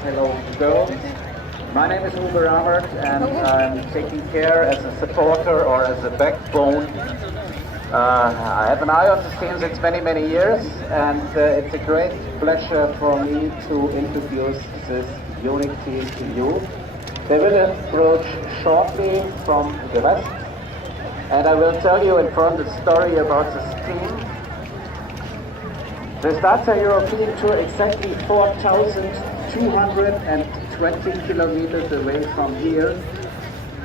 Hello, girls. My name is Uwe Ramert, and I'm taking care as a supporter or as a backbone. I have an eye on the team since many, many years, and it's a great pleasure for me to introduce this unique team to you. They will approach shortly from the west, and I will tell you in front the story about this team. They start their European tour exactly 4,220 kilometers away from here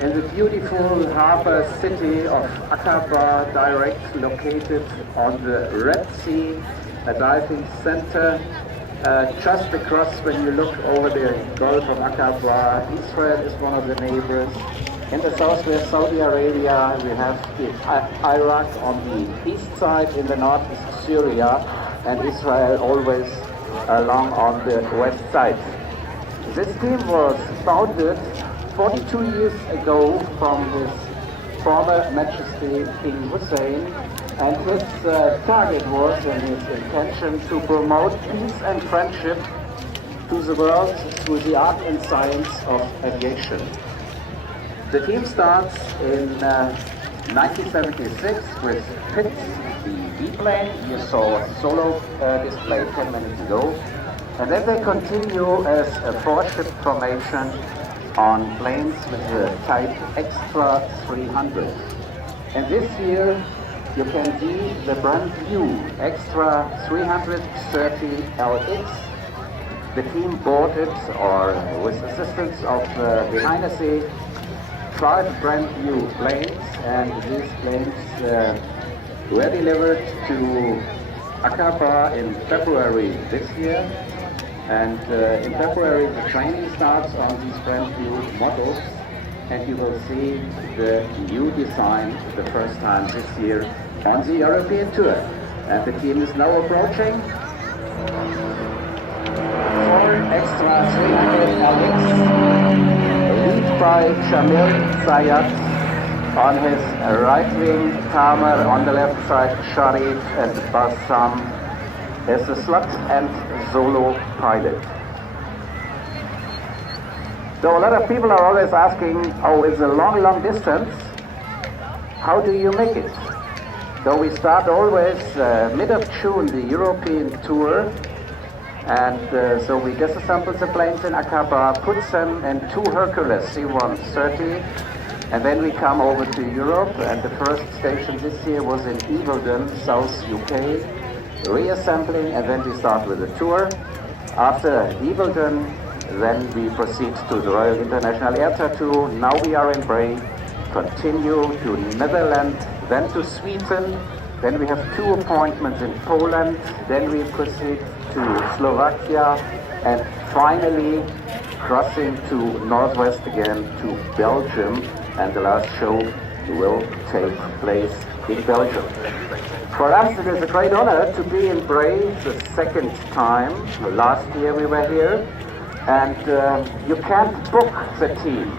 in the beautiful harbor city of Aqaba, direct located on the Red Sea, a diving center just across when you look over the Gulf of Aqaba. Israel is one of the neighbors. In the south we have Saudi Arabia, we have Iraq on the east side, in the north is Syria, and Israel always along on the west side. This team was founded 42 years ago from his former Majesty King Hussein, and his target was and his intention to promote peace and friendship to the world through the art and science of aviation. The team starts in 1976 with Pitts, the biplane. You saw a solo display 10 minutes ago. And then they continue as a four-ship formation on planes with the type Extra 300. And this year you can see the brand new Extra 330 LX. The team bought it, or with assistance of the Highnessy, 5 brand new planes, and these planes were delivered to Aqaba in February this year. And in February the training starts on these brand new models, and you will see the new design the first time this year on the European tour. And the team is now approaching 4 Extra 300 LX, lead by Shamil Zayat on his right wing, Tamer on the left side, Sharif and Bassam as the slot and solo pilot. So a lot of people are always asking, oh, it's a long, long distance. How do you make it? So we start always mid of June, the European tour. And so we disassemble the planes in Aqaba, put them in 2 Hercules C-130, and then we come over to Europe, and the first station this year was in Evilton, South UK, reassembling, and then we start with the tour. After Evilton, then we proceed to the Royal International Air Tattoo. Now we are in Bray, continue to Netherlands, then to Sweden, then we have 2 appointments in Poland, then we proceed to Slovakia, and finally crossing to northwest again to Belgium, and the last show will take place in Belgium. For us it is a great honor to be in Bray the second time. Last year we were here, and you can't book the team,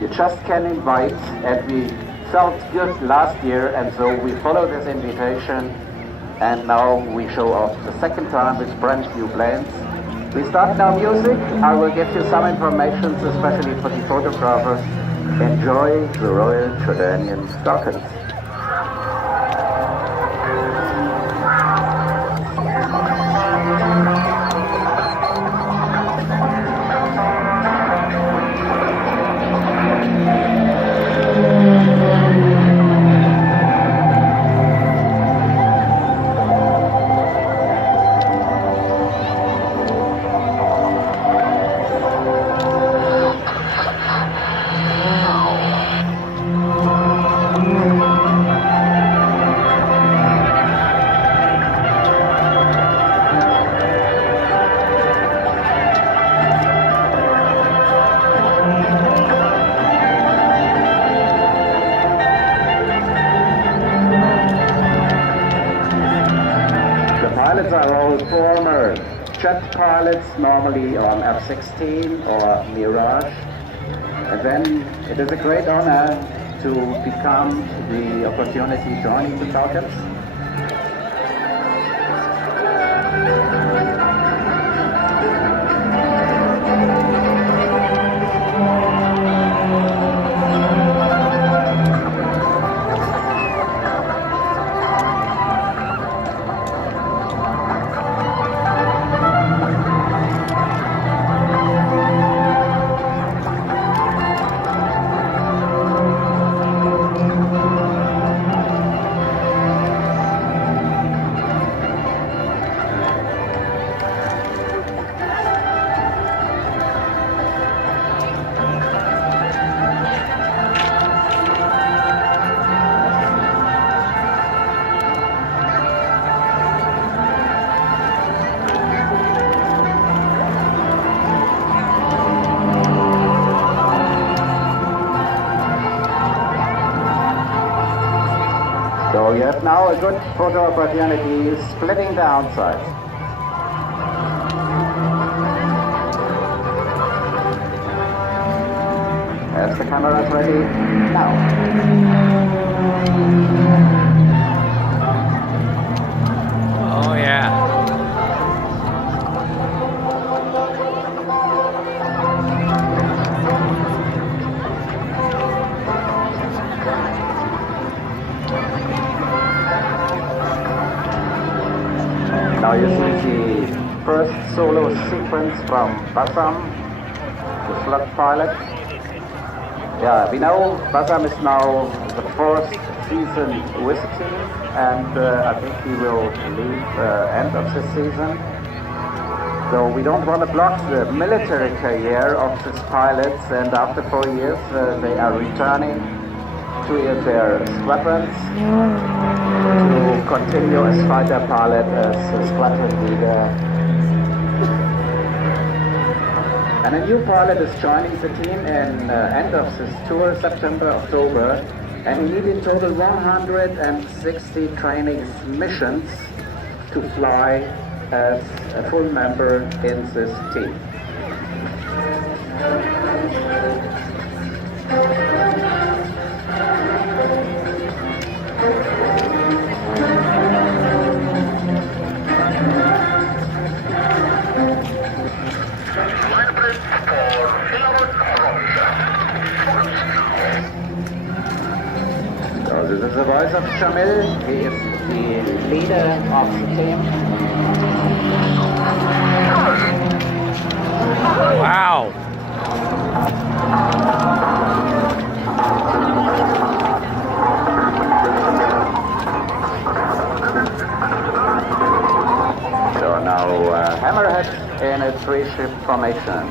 you just can invite, and we felt good last year, and so we follow this invitation, and now we show off the second time with brand new planes. We start now music. I will give you some information, especially for the photographers. Enjoy the Royal Jordanian Falcons. Pilots are all former jet pilots, normally on F-16 or Mirage. And then it is a great honor to become the opportunity joining the Falcons. have now a good photo opportunity splitting the outside. As the camera is ready, now. Oh yeah. Now you see the first solo sequence from Bassam, the slot pilot. Yeah, we know Bassam is now the fourth season with the team, and I think he will leave end of the season. So we don't want to block the military career of these pilots, and after 4 years they are returning to their squadrons to continue as fighter pilot, as a squadron leader. And a new pilot is joining the team in end of this tour, September, October, and he needed in total 160 training missions to fly as a full member in this team. So this is the voice of Jamil. He is the leader of the team. Wow. So now Hammerhead in a three-ship formation.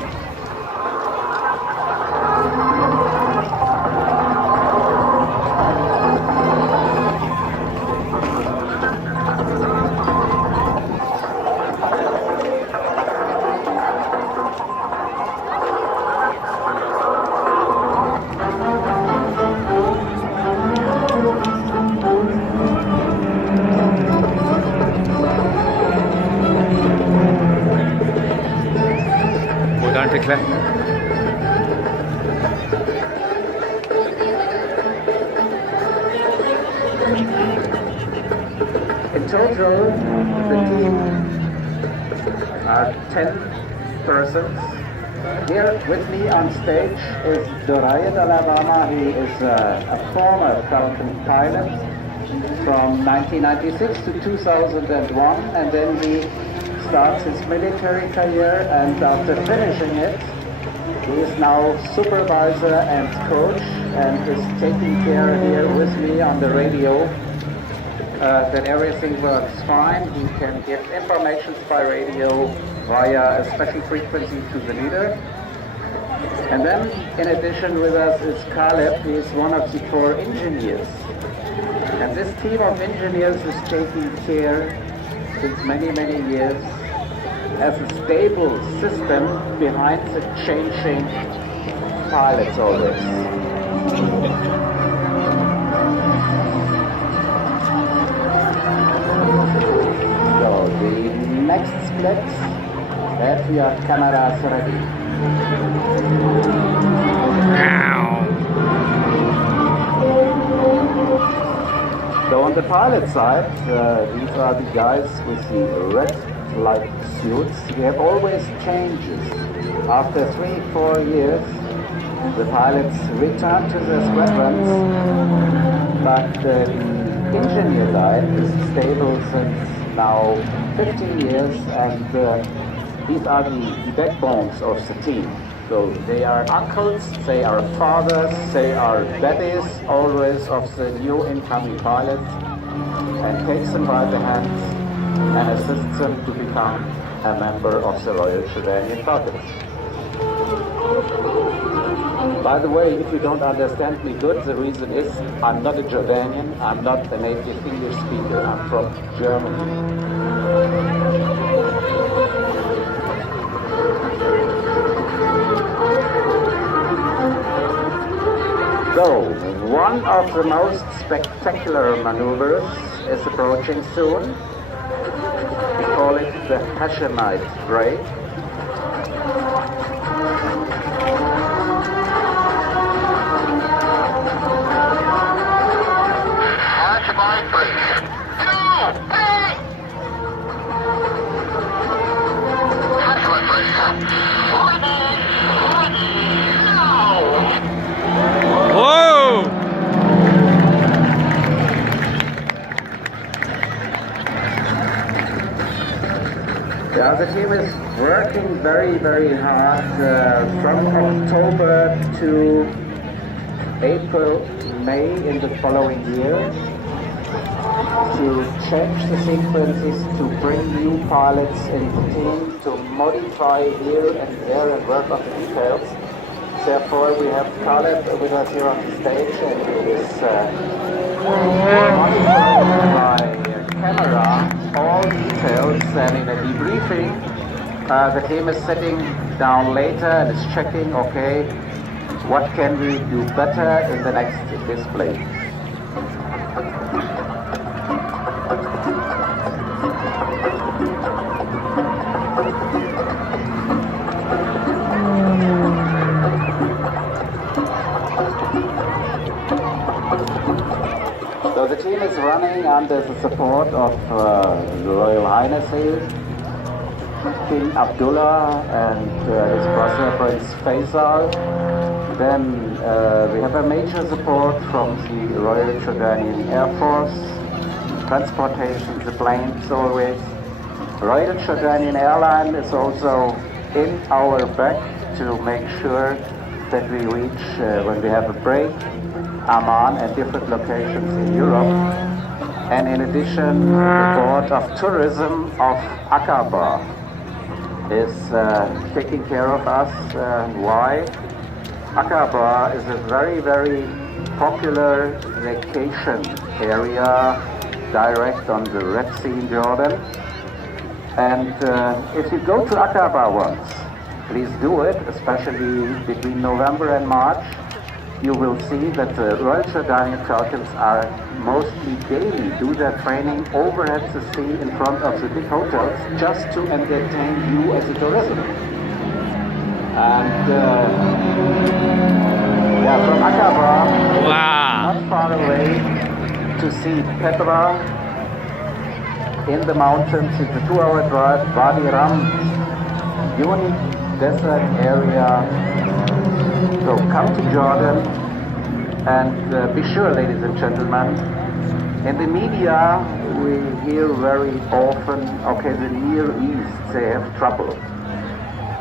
Bekle. In total, the team are 10 persons. Here with me on stage is Jordanian Alabama. He is a former Falcon pilot from 1996 to 2001, and then he starts his military career, and after finishing it, he is now supervisor and coach, and is taking care here with me on the radio that everything works fine. He can give information by radio via a special frequency to the leader. And then, in addition with us is Caleb. He is one of the 4 engineers. And this team of engineers is taking care since many, many years as a stable system behind the changing pilots always. So the next split, have your cameras ready. So on the pilot side, these are the guys with the red light suits. We have always changes. After 3-4 years, the pilots return to their squadrons, but the engineer side is stable since now 15 years, and these are the backbones of the team. So they are uncles, they are fathers, they are daddies always of the new incoming pilots, and takes them by the hands and assists them to become a member of the Royal Jordanian Falcons. By the way, if you don't understand me good, the reason is I'm not a Jordanian, I'm not a native English speaker, I'm from Germany. So, one of the most spectacular maneuvers is approaching soon. We call it the Hashemite Bray. Hashemite Bray. No! Bray! Hashemite Bray. Whoa! Yeah, the team is working very, very hard from October to April, May in the following year to change the sequences, to bring new pilots in the team, to modify here and there and work on the details. Therefore, we have Caleb with us here on the stage, and he is monitoring by camera all details, and in a debriefing, the team is sitting down later and is checking, okay, what can we do better in the next display. So the team is running under the support of the Royal Highness King Abdullah and his brother Prince Faisal. Then we have a major support from the Royal Jordanian Air Force, transportation, the planes always. Royal Jordanian Airline is also in our back to make sure that we reach, when we have a break, Amman and different locations in Europe. And in addition, the Board of Tourism of Aqaba is taking care of us. Why? Aqaba is a very, very popular vacation area direct on the Red Sea in Jordan. And if you go to Aqaba once, please do it, especially between November and March. You will see that the Royal Jordanian Falcons are mostly daily do their training over at the sea in front of the big hotels just to entertain you as a tourism. And yeah, from Aqaba, Wow. not far away, to see Petra in the mountains. It's a 2-hour drive, Wadi Ram, unique desert area. So come to Jordan and be sure, ladies and gentlemen, in the media we hear very often, okay, the Near East, they have trouble.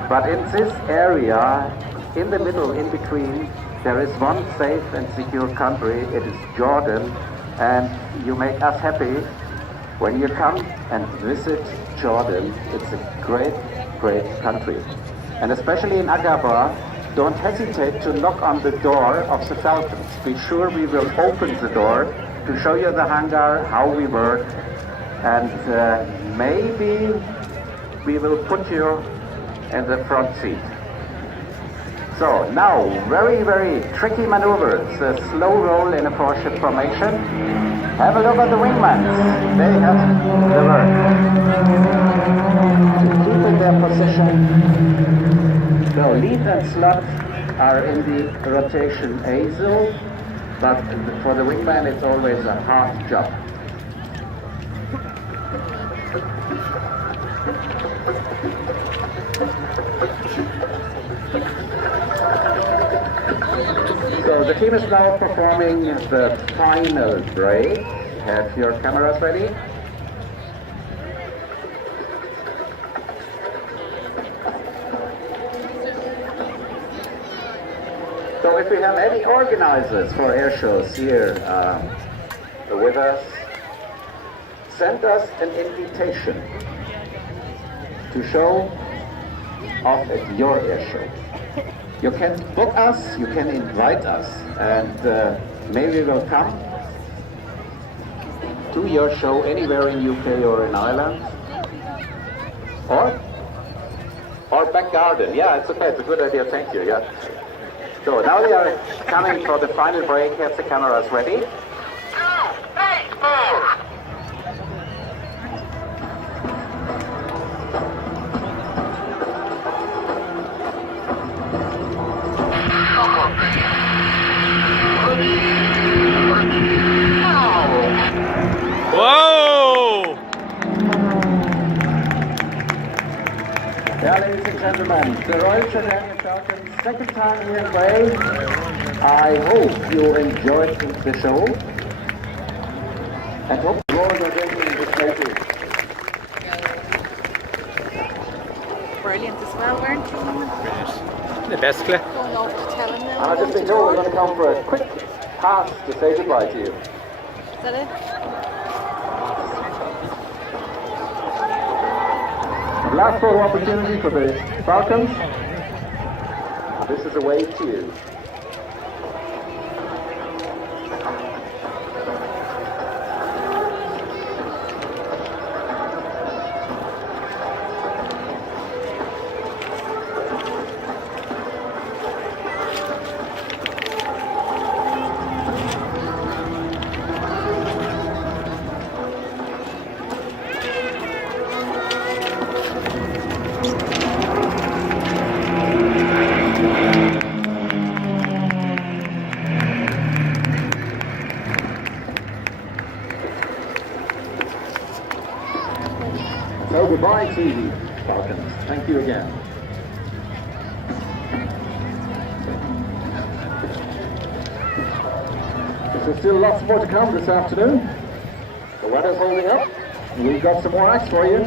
But in this area, in the middle, in between, there is one safe and secure country, it is Jordan, and you make us happy when you come and visit Jordan. It's a great, great country. And especially in Aqaba, don't hesitate to knock on the door of the Falcons. Be sure we will open the door to show you the hangar, how we work, and maybe we will put you in the front seat. So now, very, very tricky maneuvers. A slow roll in a 4-ship formation. Have a look at the wingmans. They have the work to keep in their position. So lead and slot are in the rotation aisle, but for the wingman it's always a hard job. So the team is now performing the final break. Have your cameras ready? So if we have any organizers for air shows here with us, send us an invitation to show off at your air show. You can book us, you can invite us, and maybe we'll come to your show anywhere in UK or in Ireland. Or back garden. Yeah, it's okay, it's a good idea, thank you, yeah. So now they are coming for the final break. Have the cameras ready? 2, 8, 4. Whoa! Yeah, ladies and gentlemen, the Royal Jordanian Falcons, second time here in Bray. I hope you enjoyed the show. And hope the Royal Jordanian was played. Brilliant as well, weren't you? The best clip. Going over to tell him now. And I've just been told we're going to come for a quick pass to say goodbye to you. Is that it? Last photo opportunity for the Falcons. This is a wave to you. So goodbye to you, Falcons. Thank you again. So still lots more to come this afternoon. The weather's holding up. We've got some more acts for you.